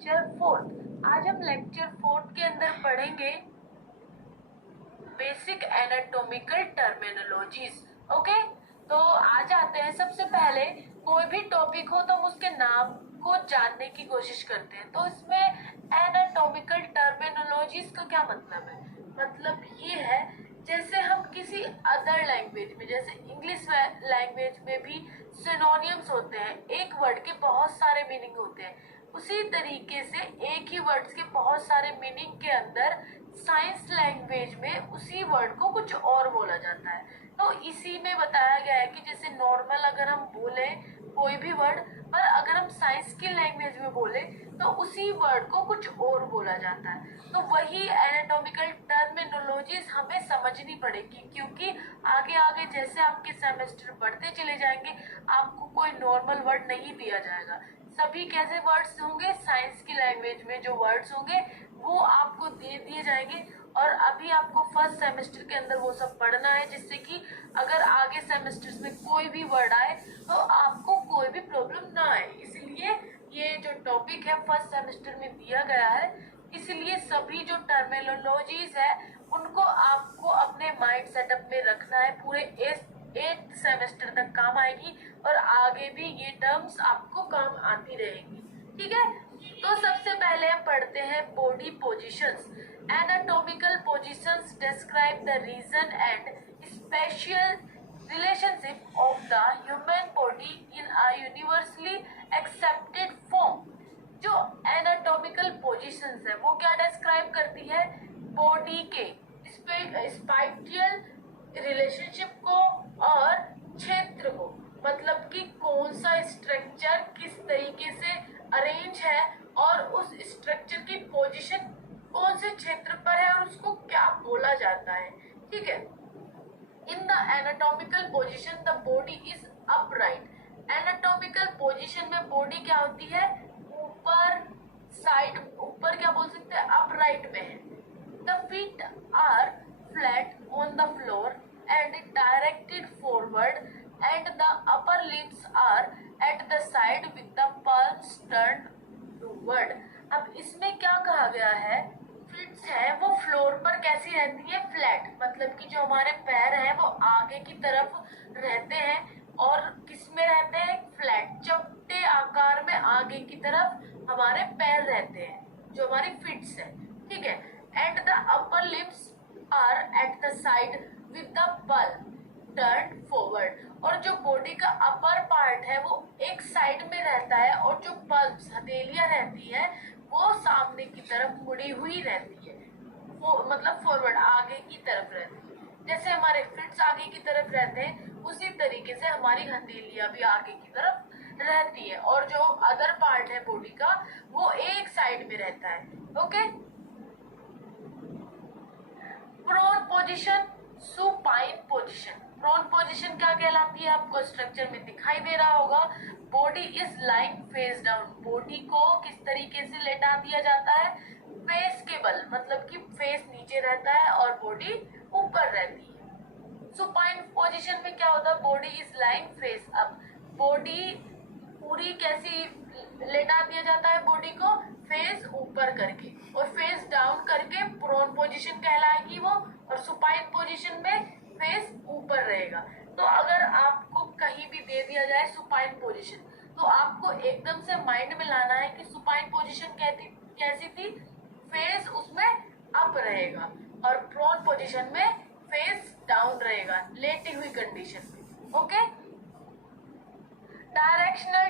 Lecture fourth. आज हम lecture fourth के अंदर पढ़ेंगे बेसिक एनाटॉमिकल टर्मिनोलॉजीज। ओके, तो आ जाते हैं। सबसे पहले कोई भी टॉपिक हो तो हम उसके नाम को जानने की कोशिश करते हैं। तो इसमें एनाटॉमिकल टर्मिनोलॉजीज का क्या मतलब है? मतलब ये है जैसे हम किसी अदर लैंग्वेज में, जैसे इंग्लिश लैंग्वेज में भी सिनोनिम्स होते हैं, एक वर्ड के बहुत सारे मीनिंग होते हैं, उसी तरीके से एक ही वर्ड्स के बहुत सारे मीनिंग के अंदर साइंस लैंग्वेज में उसी वर्ड को कुछ और बोला जाता है। तो इसी में बताया गया है कि जैसे नॉर्मल अगर हम बोले कोई भी वर्ड, पर अगर हम साइंस की लैंग्वेज में बोले तो उसी वर्ड को कुछ और बोला जाता है। तो वही एनाटॉमिकल टर्मिनोलॉजीज हमें समझनी पड़ेगी, क्योंकि आगे आगे जैसे आपके सेमेस्टर बढ़ते चले जाएंगे आपको कोई नॉर्मल वर्ड नहीं दिया जाएगा। सभी कैसे वर्ड्स होंगे, साइंस की लैंग्वेज में जो वर्ड्स होंगे वो आपको दे दिए जाएंगे। और अभी आपको फर्स्ट सेमेस्टर के अंदर वो सब पढ़ना है, जिससे कि अगर आगे सेमेस्टर्स में कोई भी वर्ड आए तो आपको कोई भी प्रॉब्लम ना आए। इसलिए ये जो टॉपिक है फर्स्ट सेमेस्टर में दिया गया है, इसलिए सभी जो टर्मिनोलॉजीज है उनको आपको अपने माइंड सेटअप में रखना है। पूरे 8th सेमेस्टर तक काम आएगी और आगे भी ये टर्म्स आपको काम आती रहेगी। ठीक है, तो सबसे पहले हम पढ़ते हैं body positions. Anatomical positions describe the region and special relationship of the human body in a universally accepted form। जो एनाटॉमिकल पोजीशंस है वो क्या डिस्क्राइब करती है? बॉडी के स्पाइटियल रिलेशनशिप को और क्षेत्र को, मतलब कि कौन सा स्ट्रक्चर किस तरीके से अरेंज है और उस स्ट्रक्चर की पोजीशन कौन से क्षेत्र पर है और उसको क्या बोला जाता है। ठीक है, in the anatomical position the body is upright। anatomical position में बॉडी क्या होती है? ऊपर, साइड, ऊपर क्या बोल सकते हैं? upright में है। the feet are flat on the floor and directed forward and the upper limbs are at the side with the palms turned downward। अब इसमें क्या कहा गया है? फिट्स है वो फ्लोर पर कैसी रहती है? फ्लैट, मतलब कि जो हमारे पैर हैं वो आगे की तरफ रहते हैं और किस में रहते हैं? फ्लैट, चपटे आकार में आगे की तरफ हमारे पैर रहते हैं जो हमारी फिट्स है। ठीक है, and the upper limbs are at the side with the palm turn forward. और जो बॉडी का अपर पार्ट है वो एक साइड में रहता है और जो पल्म्स, हथेलियां रहती है वो सामने की तरफ मुड़ी हुई रहती है, वो मतलब फॉरवर्ड, आगे की तरफ रहती है। जैसे हमारे फिट्स आगे की तरफ रहते हैं उसी तरीके से हमारी हथेलियां भी आगे की तरफ रहती है और जो अदर पार्ट है बॉडी का वो एक साइड में रहता है। Okay, prone position, supine position. Prone position क्या कहलाती है? आपको स्ट्रक्चर में दिखाई दे रहा होगा। Body is lying face down. Body को किस तरीके से लेटा दिया जाता है? फेस के बल, मतलब कि फेस नीचे रहता है और बॉडी ऊपर रहती है। सुपाइन पोजीशन में क्या होता है? Body is lying face up. Body पूरी कैसी लेटा दिया जाता है? बॉडी को फेस ऊपर करके, और फेस डाउन करके प्रोन पोजीशन कहलाएगी वो, और सुपाइन पोजीशन में फेस ऊपर रहेगा। तो अगर आपको कहीं भी दे दिया जाए सुपाइन पोजीशन तो आपको एकदम से माइंड में लाना है कि सुपाइन पोजीशन कैसी थी? फेस उसमें अप रहेगा और प्रोन पोजीशन में फेस डाउन रहेगा, लेटी हुई कंडीशन में। Okay, directional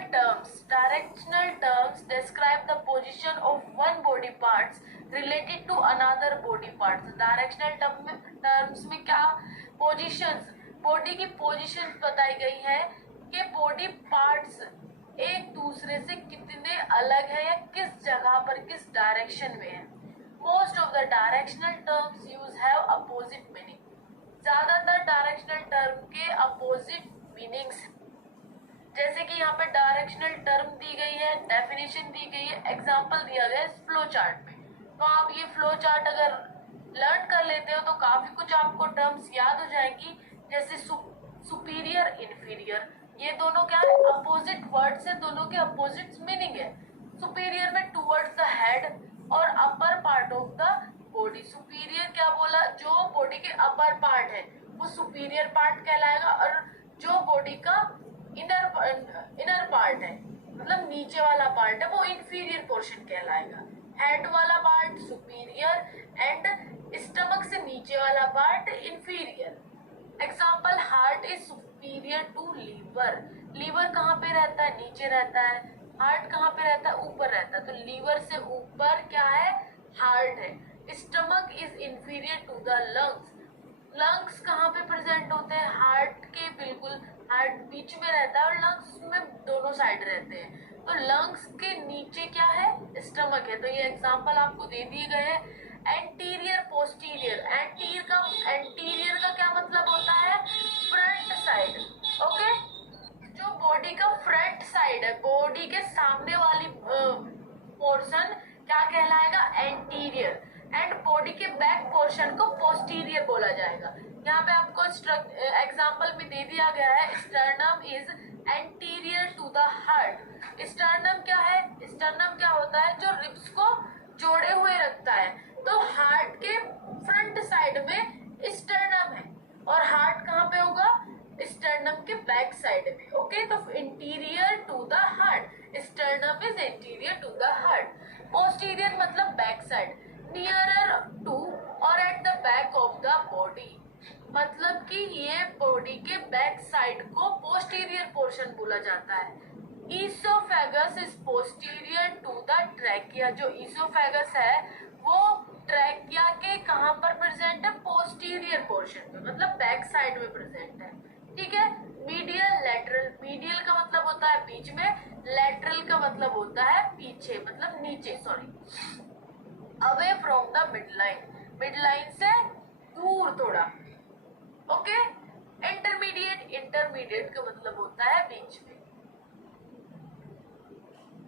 terms describe the position of one body parts related to another body parts। directional terms में क्या? positions, body की positions बताई गई है कि body parts एक दूसरे से कितने अलग है या किस जगह पर, किस डायरेक्शन में है। most of the directional terms use have opposite meaning। ज्यादातर डायरेक्शनल टर्म के अपोजिट मीनिंग्स, जैसे कि यहाँ पे डायरेक्शनल टर्म दी गई है, डेफिनेशन दी गई है, एग्जांपल दिया गया है फ्लो चार्ट में। तो आप ये फ्लो चार्ट अगर लर्न कर लेते हो तो काफी कुछ आपको टर्म्स याद हो जाएंगी, जैसे सुपीरियर, इन्फीरियर, ये दोनों क्या है? अपोजिट वर्ड्स है, दोनों के अपोजिट मीनिंग है। सुपीरियर में टुवर्ड्स द पार्ट कहलाएगा, और जो बॉडी का इनर पार्ट है मतलब नीचे वाला पार्ट है वो इंफीरियर पोर्शन कहलाएगा। हेड वाला पार्ट सुपीरियर एंड स्टमक से नीचे वाला part inferior. Example, heart is superior to liver. Liver कहाँ पे रहता है? नीचे रहता है। हार्ट कहाँ पे रहता है? ऊपर रहता है। तो लीवर से ऊपर क्या है? हार्ट है। Stomach is inferior to the lungs. Lungs कहाँ पे प्रेजेंट होते हैं? हार्ट के बिल्कुल, हार्ट बीच में रहता है और लंग्स में दोनों साइड रहते हैं। तो लंग्स के नीचे क्या है? स्टमक है। तो ये एग्जांपल आपको दे दिए गए हैं। एंटीरियर पोस्टीरियर, एंटीरियर का क्या मतलब होता है? Front side. ओके, जो बॉडी का फ्रंट साइड है, बॉडी के सामने वाली पोर्शन क्या कहलाएगा? एंटीरियर। एंड बॉडी के बैक पोर्शन को पोस्टीरियर बोला जाएगा। यहाँ पे आपको एग्जांपल में दे दिया गया है, sternum is anterior to the heart. Sternum क्या है? स्टर्नम क्या होता है? जो रिब्स को जोड़े हुए रखता है। तो हार्ट के फ्रंट साइड में स्टर्नम है और हार्ट कहाँ पे होगा? स्टर्नम के बैक साइड में। ओके, तो interior to the heart, sternum is interior to the heart. Posterior मतलब बैक साइड, नियरर टू और at the back of the body. मतलब कि ये बॉडी के बैक साइड को पोस्टीरियर पोर्शन बोला जाता है। Oesophagus is posterior to the trachea. जो ईसोफेगस है वो ट्रैकिया के कहाँ पर प्रेजेंट है? पोस्टीरियर पोर्शन में, मतलब बैक साइड में प्रेजेंट है। ठीक है। Medial, lateral. मीडियल का मतलब होता है बीच में, लेटरल का मतलब होता है पीछे, मतलब नीचे, sorry. Away from the mid line, mid line से दूर थोड़ा। ओके। इंटरमीडिएट, इंटरमीडिएट का मतलब होता है बीच में।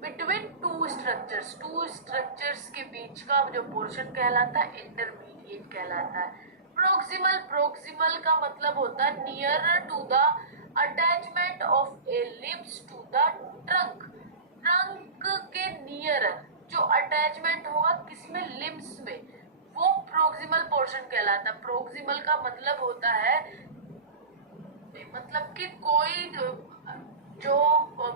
Between two structures, two structures के बीच का जो पोर्शन कहलाता है इंटरमीडिएट कहलाता है। प्रोक्सिमल, प्रोक्सिमल का मतलब होता है near to the attachment of a limbs to the trunk. Trunk के नियर जो अटैचमेंट होगा किसमें? लिम्स में, वो प्रोक्सिमल पोर्शन कहलाता है। प्रोक्सिमल का मतलब होता है, मतलब कि कोई जो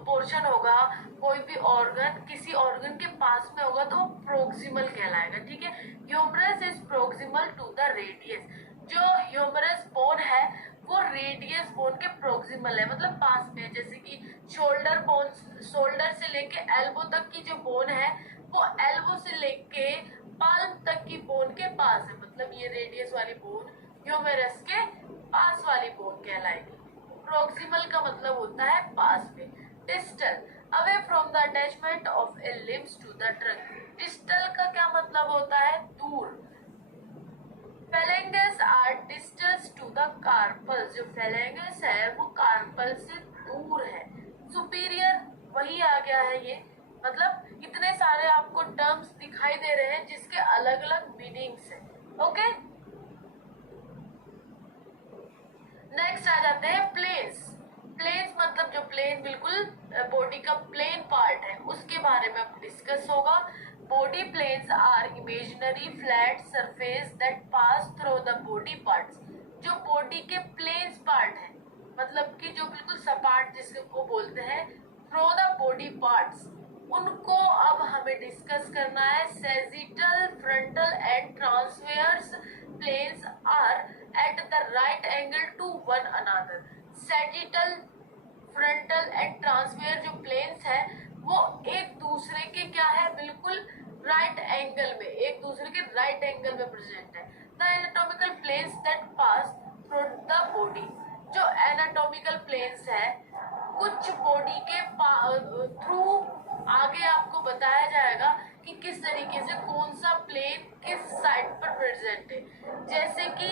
पोर्शन होगा, कोई भी ऑर्गन किसी ऑर्गन के पास में होगा तो वो प्रोक्सिमल कहलाएगा। ठीक है। Humerus is proximal to the radius. जो ह्यूमरस बोन है वो रेडियस बोन के प्रोक्सिमल है, मतलब पास में है। जैसे कि शोल्डर बोन, शोल्डर से लेके एल्बो तक की जो बोन है वो एल्बो से लेके पाल्म तक की बोन के पास है, मतलब ये रेडियस वाली बोन ह्यूमरस के पास वाली बोन कहलाएगी। प्रोक्सिमल का मतलब होता है पास में। Distal, away from the attachment of a limbs to the trunk. Distal का क्या मतलब होता है? दूर। phalanges are distals to the carpals. जो phalanges है वो कार्पल से दूर है। सुपीरियर वही आ गया है ये, मतलब इतने सारे आपको टर्म्स दिखाई दे रहे हैं जिसके अलग अलग मीनिंग्स हैं। ओके, नेक्स्ट आ जाते हैं प्लेन्स। प्लेन्स मतलब जो प्लेन बिल्कुल बॉडी का प्लेन पार्ट है उसके बारे में अब डिस्कस होगा। Body planes are imaginary flat surface that pass through the body parts. जो बॉडी के प्लेन्स पार्ट है, मतलब कि जो बिल्कुल सपाट जिसको बोलते हैं, थ्रू द बॉडी पार्ट्स, उनको अब हमें डिस्कस करना है। Sagittal, frontal and transverse planes are at the right angle to one another. Sagittal, frontal and transverse जो प्लेन्स है वो एक दूसरे के क्या है? बिल्कुल राइट एंगल में, एक दूसरे के राइट एंगल में प्रेजेंट है। The anatomical planes that pass through the body. जो एनाटॉमिकल प्लेन्स है कुछ बॉडी के थ्रू आगे आपको बताया जाएगा कि किस तरीके से कौन सा प्लेन किस साइड पर प्रेजेंट है। जैसे कि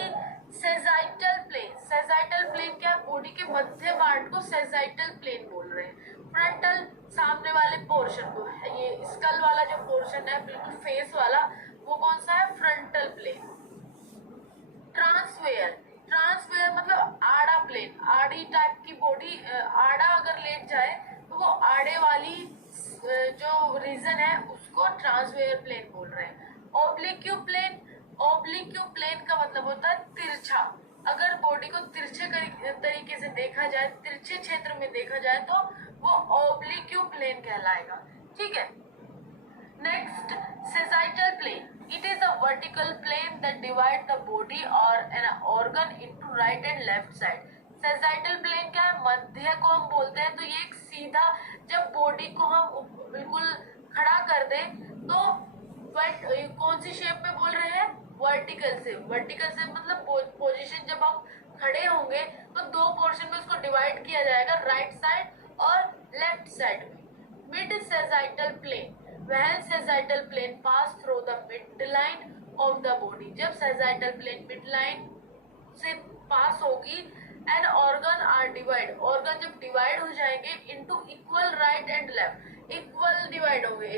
सेजाइटल प्लेन, सेजाइटल प्लेन क्या? बॉडी के मध्य पार्ट को सेजाइटल प्लेन बोल रहे हैं। फ्रंटल सामने वाले पोर्शन को, ये स्कल वाला जो पोर्शन है बिल्कुल फेस वाला, वो कौन सा है? Frontal plane. ट्रांसवेयर, ट्रांसवेयर मतलब आड़ा प्लेन, आड़ी टाइप की बॉडी, आड़ा अगर लेट जाए तो वो आड़े वाली जो रीजन है उसको ट्रांसवेयर प्लेन बोल रहे हैं। ओब्लिक्यू प्लेन, ओब्लिक्यू प्लेन का मतलब होता है तिरछा, अगर बॉडी को तिरछे तरीके से देखा जाए, तिरछे क्षेत्र में देखा जाए, तो वो ऑब्लिक्यू प्लेन कहलाएगा। ठीक है। Next, sagittal plane. It is a vertical plane that divides the body or an organ into right and left side. Sagittal plane क्या है? मध्य को हम बोलते हैं। तो ये एक सीधा, जब बॉडी को हम बिल्कुल खड़ा कर दें तो कौन सी शेप में बोल रहे हैं? वर्टिकल से। वर्टिकल से मतलब पोजीशन जब हम खड़े होंगे तो दो पोर्शन में उसको डिवाइड किया जाएगा, राइट साइड और लेफ्ट साइड में। Mid sagittal plane. When sagittal plane pass through the midline of the body, जब sagittal plane midline से पास होगी, and organ are divide, organ जब डिवाइड हो जाएंगे into equal right and left, equal divide होंगे,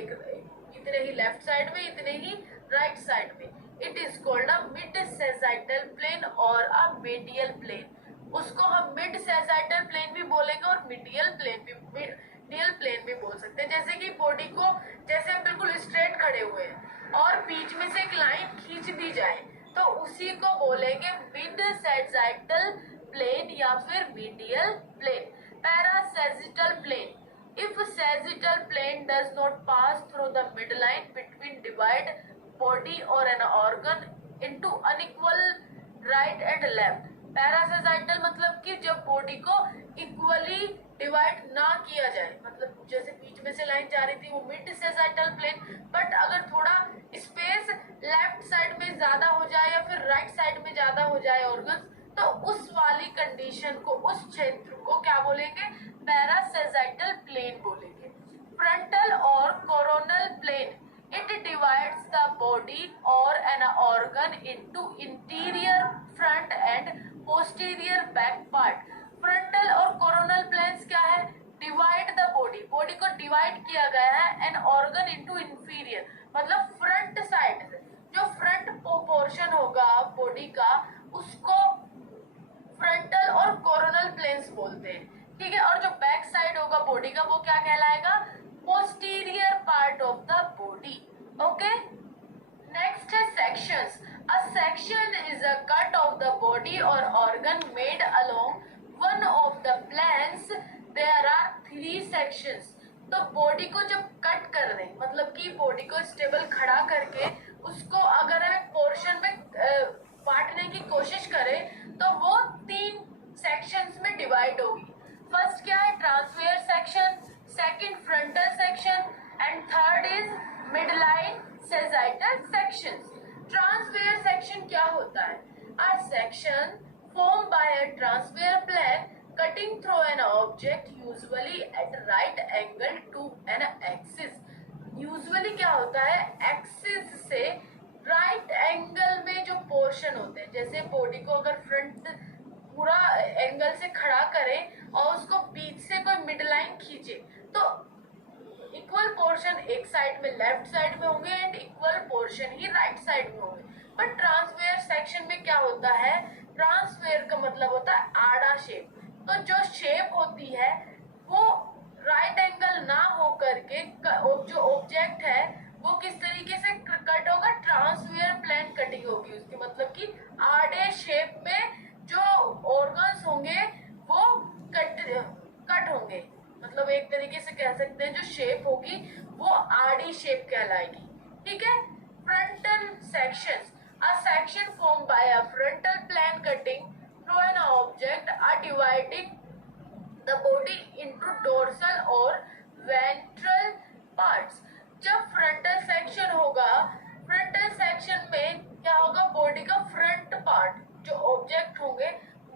इतने ही left side में, इतने ही राइट साइड में। It is called a mid sagittal plane और अ medial plane। उसको हम मिड sagittal plane भी बोलेंगे और medial plane भी बोल सकते हैं। जैसे कि बॉडी को, जैसे हम बिल्कुल स्ट्रेट खड़े हुए हैं और बीच में से एक लाइन खींच दी जाए तो उसी को बोलेंगे मिड sagittal plane या फिर medial plane। Parasagittal plane. If sagittal plane does not pass through the midline between divide body or an organ into unequal right and left. पैरासाइटल मतलब कि जब बॉडी को इक्वली डिवाइड ना किया जाए, मतलब जैसे बीच में से लाइन जा रही थी वो मिड sagittal प्लेन, बट अगर थोड़ा स्पेस लेफ्ट साइड में ज्यादा हो जाए या फिर राइट साइड में ज्यादा हो जाए ऑर्गन, तो उस वाली कंडीशन को, उस क्षेत्र को क्या बोलेंगे? पैरासाइटल प्लेन बोलेंगे। फ्रंटल और coronal plane. It divides the body or an organ into interior front and posterior back part. Frontal और coronal planes क्या है? Divide the body. Body को divide किया गया है an organ into inferior, मतलब front side से जो front portion होगा body का उसको frontal और coronal planes बोलते हैं। ठीक है। और जो बैक साइड होगा बॉडी का वो क्या कहलाएगा? posterior part of the body. Okay. Next है sections. A section is a cut of the body or organ made along one of the planes. There are 3 sections. तो बॉडी को जब cut कर दें, मतलब कि बॉडी को स्टेबल खड़ा करके उसको अगर हम पोर्शन में बांटने की कोशिश करें तो वो 3 सेक्शंस में डिवाइड होगी। फर्स्ट क्या है? Transverse section, second frontal section and third is midline sagittal sections. Transverse section क्या होता है? A section formed by a transverse plane cutting through an object usually at right angle to an axis. Usually क्या होता है? Axis से right angle में जो portion होते हैं, जैसे बॉडी को अगर फ्रंट पूरा एंगल से खड़ा करें और उसको बीच से कोई मिड लाइन खींचे तो इक्वल पोर्शन एक साइड में लेफ्ट साइड में होंगे and equal portion he right side में होंगे। पर ट्रांसवर्स सेक्शन में क्या होता है? ट्रांसवर्स का मतलब होता है आड़ा शेप। तो जो शेप होती है वो राइट एंगल ना हो करके जो ऑब्जेक्ट है वो किस तरीके से कट होगा? ट्रांसवर्स प्लेन कटिंग होगी उसकी, मतलब कि आड़े शेप में जो ऑर्गन्स होंगे वो कट होंगे, मतलब एक तरीके से कह सकते हैं जो शेप होगी वो आड़ी शेप कहलाएगी। ठीक है। Frontal sections. A section formed by a frontal plane cutting through an object are dividing the body into dorsal और वेंट्रल पार्ट्स. जब फ्रंटल सेक्शन होगा, फ्रंटल सेक्शन में क्या होगा? बॉडी का फ्रंट पार्ट जो ऑब्जेक्ट होंगे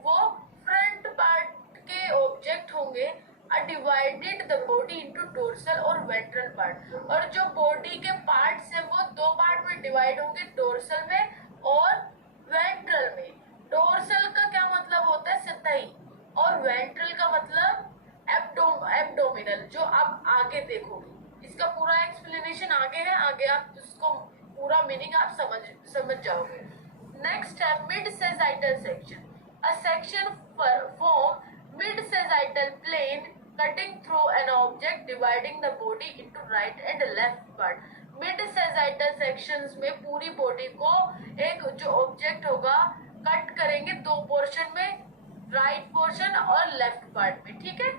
वो फ्रंट पार्ट के ऑब्जेक्ट होंगे are divided the body into dorsal और ventral part. और जो बॉडी के पार्ट्स हैं वो 2 पार्ट में डिवाइड होंगे, डोर्सल में और वेंट्रल में. डोर्सल का क्या मतलब होता है? सतही, और वेंट्रल का मतलब एब्डोमिनल, जो आप आगे देखोगे। इसका पूरा एक्सप्लेनेशन आगे है, आगे आप उसको पूरा मीनिंग आप समझ जाओगे। नेक्स्ट है mid sagittal section. A section form mid sagittal plane cutting through an object dividing the body into right and left part. Mid sagittal sections में पूरी बॉडी को एक जो ऑब्जेक्ट होगा कट करेंगे दो पोर्शन में, राइट पोर्शन और लेफ्ट पार्ट में, ठीक है।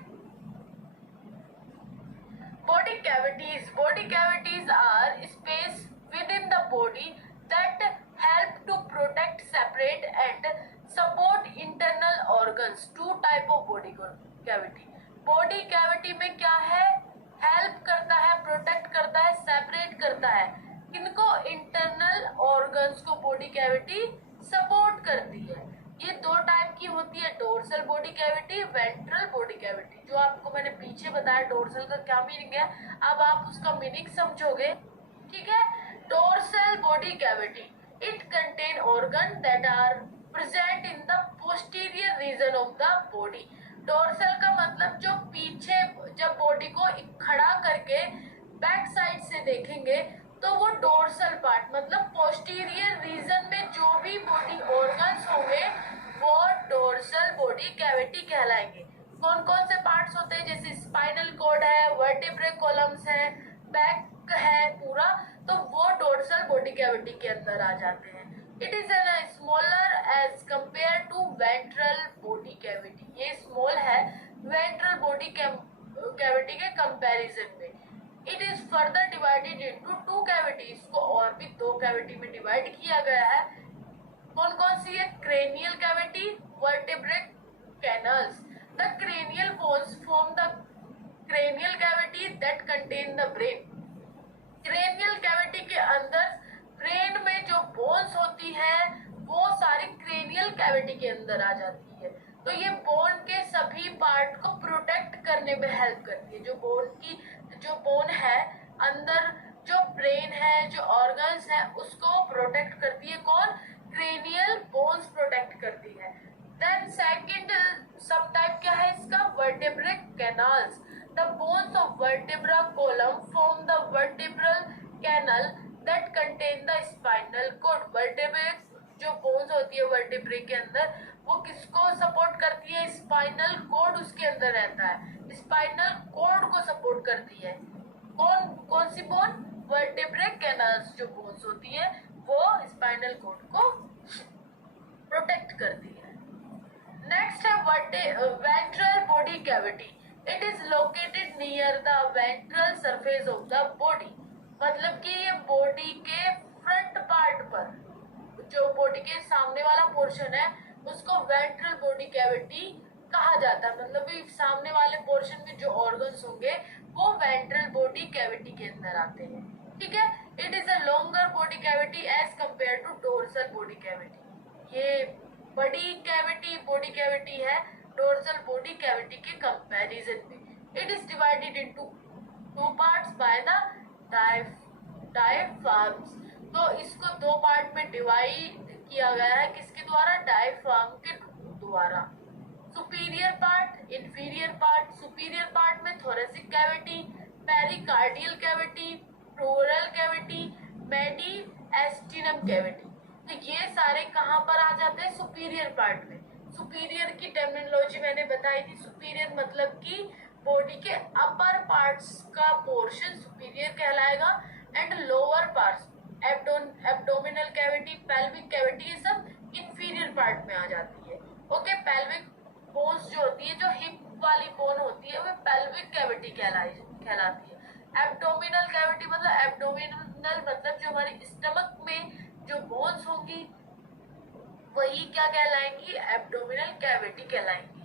Body cavities are space within the body that help to protect, separate and support internal organs. Two type of body cavity. Body cavity में क्या है, हेल्प करता है, प्रोटेक्ट करता है, सेपरेट करता है, किनको, इंटरनल ऑर्गन्स को बॉडी कैविटी सपोर्ट करती है। ये दो टाइप की होती है, dorsal body cavity, ventral body cavity. जो आपको मैंने पीछे बताया डोर्सल का क्या मीनिंग है, अब आप उसका मीनिंग समझोगे, ठीक है। Dorsal body cavity, it contain organ that are present in the posterior region of the body. Dorsal का मतलब जो पीछे, जब बॉडी को खड़ा करके बैक साइड से देखेंगे तो वो डोर्सल पार्ट मतलब पोस्टीरियर रीजन में जो भी बॉडी ऑर्गन्स होंगे वो डोर्सल बॉडी कैविटी कहलाएंगे। कौन कौन से पार्ट्स होते हैं, जैसे स्पाइनल कॉर्ड है, वर्टेब्रल कॉलम्स है, बैक है पूरा, तो वो डोर्सल बॉडी कैविटी के अंदर आ जाते हैं। It is an smaller as compare to ventral body cavity. ये स्मॉल है वेंट्रल बॉडी कैविटी के कंपैरिजन में। It is further divided into two cavities, को और भी दो कैविटी में डिवाइड किया गया है। कौन कौन सी है, cranial cavity, vertebral canals. The cranial bones form the cranial cavity that contain the brain. Cranial cavity के अंदर ब्रेन में जो बोन्स होती है वो सारी क्रेनियल कैविटी के अंदर आ जाती है। तो ये बोन के सभी पार्ट को प्रोटेक्ट करने में हेल्प करती है। जो बोन है अंदर, जो ब्रेन है, जो ऑर्गन्स है, उसको प्रोटेक्ट करती है कौन, क्रेनियल बोन्स प्रोटेक्ट करती है। देन सेकंड सब टाइप क्या है इसका, vertebral canals. The bones of vertebral column form the vertebral canal that contain the spinal cord. Vertebral जो बोन्स होती है वर्टेब्रे के अंदर, वो किसको सपोर्ट करती है, स्पाइनल कॉर्ड उसके अंदर रहता है, स्पाइनल कॉर्ड को सपोर्ट करती है। कौन कौन सी बोन, वर्टेब्रल कैनल्स जो बोन्स होती है वो स्पाइनल कॉर्ड को प्रोटेक्ट करती है। नेक्स्ट है ventral body cavity. It is located near the ventral surface of the body. मतलब कि ये बॉडी के फ्रंट पार्ट पर, जो बॉडी के सामने वाला पोर्शन है उसको वेंट्रल बॉडी कैविटी कहा जाता है। मतलब कि सामने वाले पोर्शन में जो ऑर्गन्स होंगे वो वेंट्रल बॉडी कैविटी के अंदर आते हैं, ठीक है। It is a longer body cavity as compare to dorsal body cavity. ये बड़ी कैविटी बॉडी कैविटी है डोर्सल बॉडी कैविटी के कंपैरिजन में। It is divided into two parts by the diaphragms. तो इसको दो पार्ट में डिवाइड किया गया है, किसके द्वारा, डायफ्राम के द्वारा। Superior part, inferior part. Superior part में thoracic cavity, pericardial cavity, pleural cavity, mediastinum cavity. तो ये सारे कहाँ पर आ जाते हैं, सुपीरियर पार्ट में। सुपीरियर की टर्मिनोलॉजी मैंने बताई थी। सुपीरियर मतलब कि बॉडी के अपर पार्ट्स का पोर्शन सुपीरियर कहलाएगा, and lower parts abdominal cavity, pelvic cavity, ये सब इंफीरियर पार्ट में आ जाती है। ओके, पेल्विक बोन्स जो होती है, जो हिप वाली बोन होती है, वो पेल्विक कैविटी कहलाती है। एब्डोमिनल कैविटी मतलब, एब्डोमिनल मतलब जो हमारी स्टमक में जो बोन्स होंगी वही क्या कहलाएंगी, एब्डोमिनल कैविटी कहलाएंगी।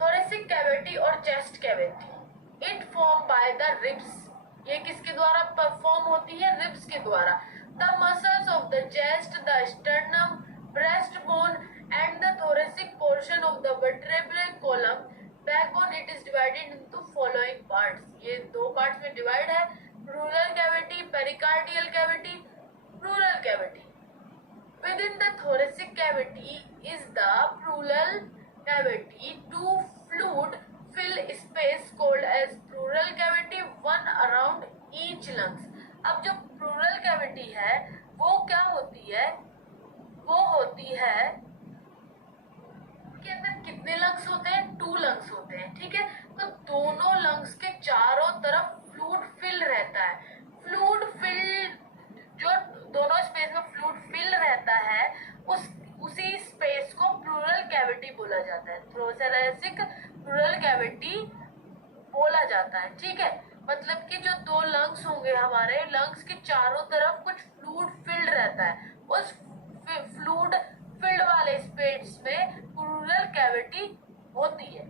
थोरेसिक कैविटी और chest cavity, it form by the ribs. ये किसके द्वारा परफॉर्म होती है, रिब्स के द्वारा। The muscles of the chest, the sternum, breast bone and the thoracic portion of the vertebral column, backbone. It is divided into following parts. ये दो parts में डिवाइड है, pleural cavity, pericardial cavity, pleural cavity. Within the thoracic cavity is the pleural cavity. Two fluid fill space called as pleural cavity, one around each lungs. अब जो pleural cavity है वो क्या होती है, वो होती है के अंदर कितने लंग्स होते हैं, 2 लंग्स होते हैं, ठीक है। तो दोनों लंग्स के चारों तरफ फ्लूइड फिल रहता है। फ्लूइड फिल जो दोनों स्पेस में फ्लूइड फिल रहता है, हमारे लंग्स के चारों तरफ कुछ फ्लूइड फिल्ड रहता है, उस फ्लूइड फिल्ड वाले स्पेस में प्लूरल कैविटी होती है।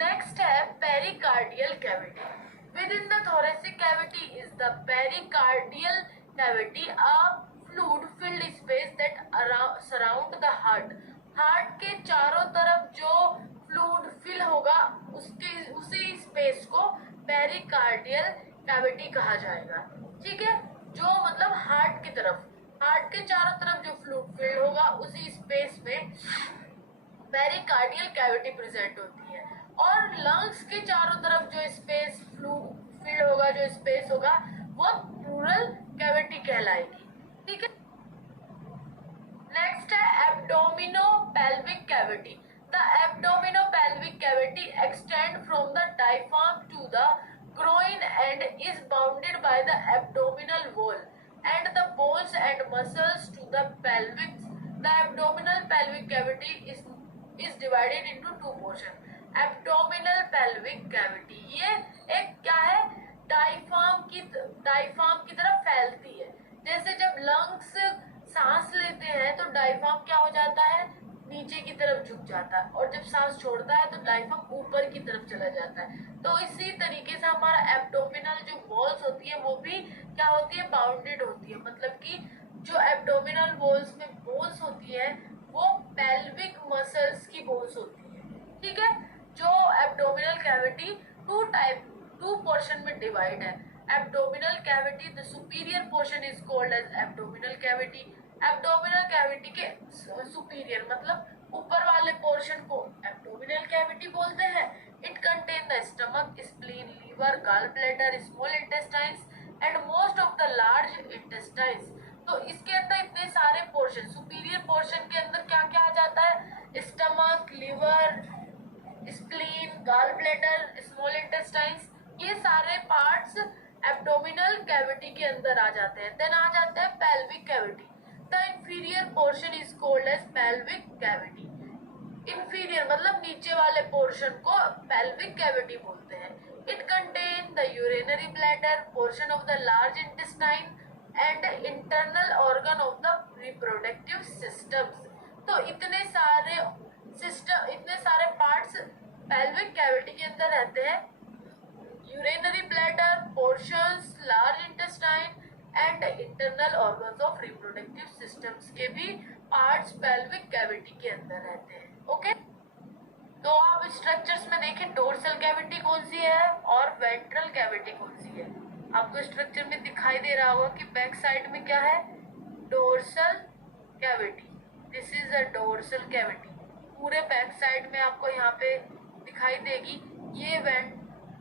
नेक्स्ट है pericardial cavity. With in the thoracic cavity is the pericardial cavity, a fluid filled space that surround the heart। Heart के चारों तरफ जो फ्लूइड फिल होगा उसी स्पेस को पेरिकार्डियल कैविटी कहा जाएगा। ठीक है, जो मतलब हार्ट के चारों तरफ जो फ्लूइड फिल होगा उसी स्पेस में पेरिकार्डियल कैविटी प्रेजेंट होती है। और लंग्स के चारों तरफ जो स्पेस फिल होगा, जो स्पेस होगा, वो प्लूरल कैविटी कहलाएगी। ठीक है, नेक्स्ट है abdominopelvic cavity. The abdominopelvic cavity extend from the diaphragm to the groin and is bounded by the abdominal wall and the bones and muscles to the pelvis. The abdominal pelvic cavity is divided into two portions. Abdominal pelvic cavity ये एक क्या है, diaphragm की तरफ फैलती है। जैसे जब लंग्स सांस लेते हैं तो डायफ्राम क्या हो जाता है, नीचे की तरफ झुक जाता है, और जब सांस छोड़ता है तो डायफ्राम ऊपर की तरफ चला जाता है। तो इसी तरीके से हमारा एब्डोमिनल जो वॉल्स होती है वो भी क्या होती है, बाउंडेड होती है। मतलब कि जो एब्डोमिनल वॉल्स में बोन्स होती है वो पेल्विक मसल्स की बोन्स होती है। ठीक है, जो एब्डोमिनल कैविटी टू पोर्शन में डिवाइड है। Abdominal cavity, the superior portion is called as abdominal cavity. Abdominal cavity के सुपीरियर मतलब ऊपर वाले पोर्शन को एब्डोमिनल कैविटी बोलते हैं। It contain the stomach, spleen, liver, gall bladder, small intestines and most of the large intestines. तो इसके अंदर इतने सारे पोर्शन, सुपीरियर पोर्शन के अंदर क्या क्या आ जाता है, stomach, liver, spleen, gall bladder, small intestines, ये सारे पार्ट्स एब्डोमिनल कैविटी के अंदर आ जाते हैं। देन आ जाता है pelvic cavity. The inferior portion is called as pelvic cavity. Inferior मतलब नीचे वाले पोर्शन को पेल्विक कैविटी बोलते हैं। It contain the urinary bladder, portion of the large intestine and internal organ of the reproductive systems. तो इतने सारे parts pelvic cavity के अंदर रहते हैं। Urinary bladder, portions, large intestine and internal organs of reproductive systems के भी parts pelvic cavity के अंदर रहते हैं। ओके, तो आप स्ट्रक्चर्स में देखें, डोर्सल कैविटी कौन सी है और वेंट्रल कैविटी कौन सी है। आपको स्ट्रक्चर में दिखाई दे रहा होगा कि बैक साइड में क्या है, dorsal cavity. This is a dorsal cavity. पूरे बैक साइड में आपको यहाँ पे दिखाई देगी। ये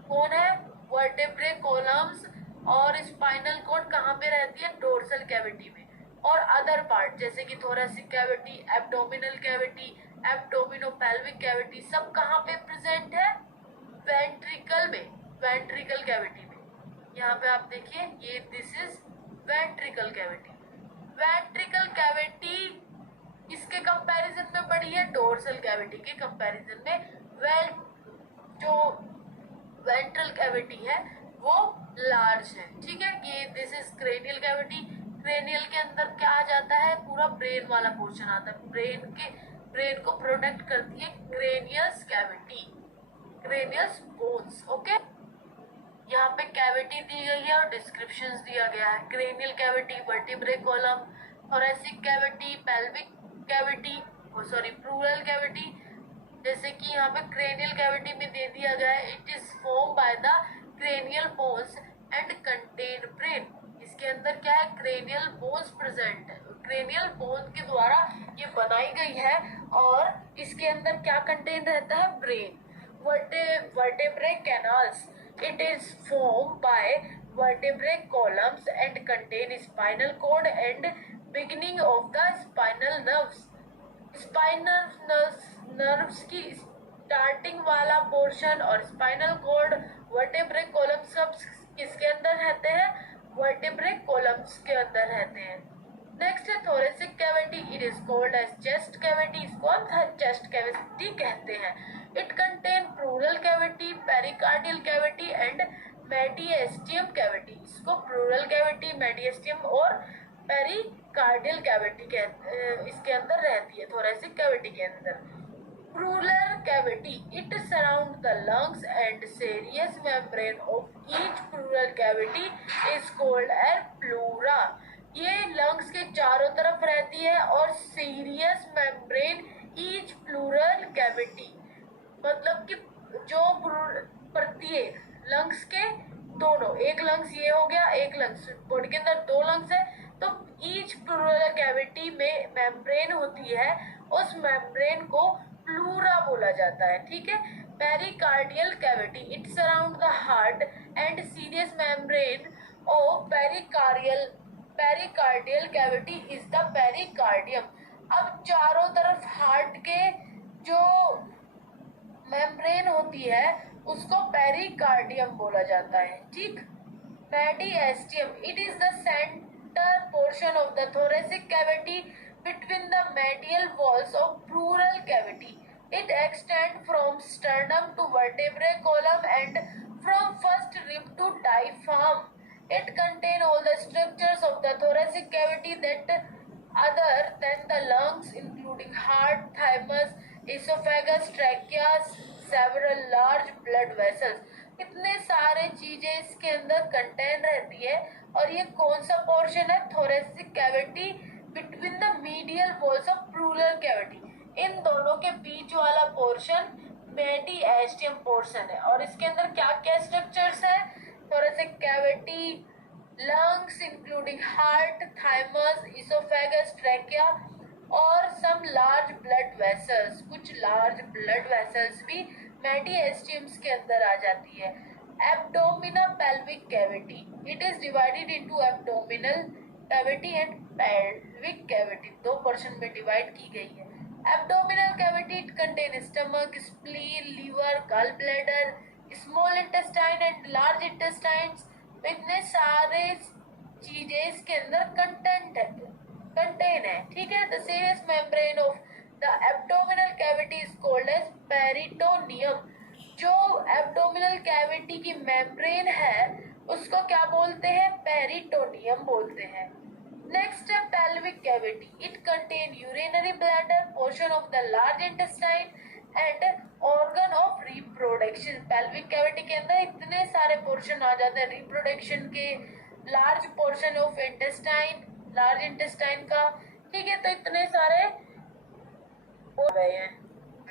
कौन है, वर्टेब्रे कॉलम्स और स्पाइनल कॉर्ड कहाँ पे रहती है, डोर्सल कैविटी में। और अदर पार्ट जैसे कि thoracic cavity, abdominal cavity, abdominopelvic cavity, सब कहाँ पे प्रेजेंट है, वेंट्रिकल में, वेंट्रिकल कैविटी में। यहाँ पे आप देखिए, ये this is ventricle cavity. Ventricle cavity इसके कंपैरिजन में बड़ी है डोर्सल कैविटी के कंपैरिजन में। जो वेंट्रल कैविटी है वो लार्ज है। ठीक है, ये this is cranial cavity. Cranial के अंदर क्या आ जाता है, पूरा ब्रेन वाला पोर्शन आता है। ब्रेन को प्रोटेक्ट करती है क्रेनियस कैविटी, क्रेनियस बोन्स। ओके, यहाँ पे कैविटी दी गई है और डिस्क्रिप्शंस दिया गया है। Cranial cavity, vertebrae column, thoracic cavity, pelvic cavity, pleural cavity. जैसे कि यहाँ पे क्रेनियल कैविटी में दे दिया गया है, it is form by the cranial bones and contain brain. इसके अंदर क्या है, क्रेनियल बोन्स प्रेजेंट है, क्रेनियल बोन के द्वारा ये बनाई गई है। और इसके अंदर क्या कंटेन रहता है, brain. Vertebrae canals, it is form by vertebrae columns and contain spinal cord and beginning of the spinal nerves. Spinal nerves की स्टार्टिंग वाला पोर्शन और स्पाइनल कॉर्ड, वर्टेब्रे कॉलम सब किसके अंदर रहते हैं, वर्टेब्रे कॉलम्स के अंदर रहते हैं। नेक्स्ट है thoracic cavity, it is called as chest cavity. इसको हम चेस्ट कैविटी कहते हैं। It contain pleural cavity, pericardial cavity and mediastinum cavity. इसको pleural cavity, mediastinum और pericardial cavity इसके अंदर रहती है, thoracic cavity के अंदर. Pleural cavity, it surrounds the lungs and serous membrane of each pleural cavity is called as pleura. ये lungs के चारों तरफ रहती है और serious membrane each pleural cavity, मतलब कि जो प्रत्येक लंग्स के दोनों, एक लंग्स ये हो गया, एक लंग्स, बॉडी के अंदर दो लंग्स है, तो ईच प्लूरल कैविटी में मेम्ब्रेन होती है, उस मेम्ब्रेन को प्लूरा बोला जाता है. ठीक है. Pericardial cavity, it surround the heart and serious membrane of pericardial cavity is the pericardium. अब चारों तरफ हार्ट के जो मेम्ब्रेन होती है उसको पेरिकार्डियम बोला जाता है. ठीक. Mediastinum, it is the centre portion of the thoracic cavity between the medial walls of pleural cavity. It extends from sternum to vertebrae column and from first rib to diaphragm. It contains all the structures of the thoracic cavity that other than the lungs, including heart, thymus, esophagus, trachea, several large blood vessels. इतने सारे चीजें इसके अंदर contain रहती है. और ये कौन सा पोर्शन है? thoracic cavity between the medial walls of pleural cavity. इन दोनों के बीच वाला पोर्शन मेडिएस्टियम पोर्शन है. और इसके अंदर क्या क्या स्ट्रक्चर्स है? thoracic cavity, lungs including heart, thymus, esophagus, trachea और some large blood vessels. कुछ large blood vessels भी मेडिएस्टियम्स के अंदर आ जाती है. Abdominal pelvic cavity, it is divided into abdominal cavity and pelvic cavity. दो पोर्शन में डिवाइड की गई है. Abdominal cavity, it contains stomach, spleen, liver, gallbladder, small intestine and large intestines. इतने सारे चीजें इसके अंदर कंटेन है. ठीक है. The serous membrane of the abdominal cavity is called as peritoneum. जो एब्डोमिनल कैविटी की मेम्ब्रेन है उसको क्या बोलते हैं? पेरिटोनियम बोलते हैं. नेक्स्ट है pelvic cavity. It contain urinary bladder, portion of the large intestine and organ of reproduction. Pelvic cavity के अंदर इतने सारे पोर्शन आ जाते हैं रिप्रोडक्शन के, large portion of intestine, large intestine का. ठीक है. तो इतने सारे हो गए हैं.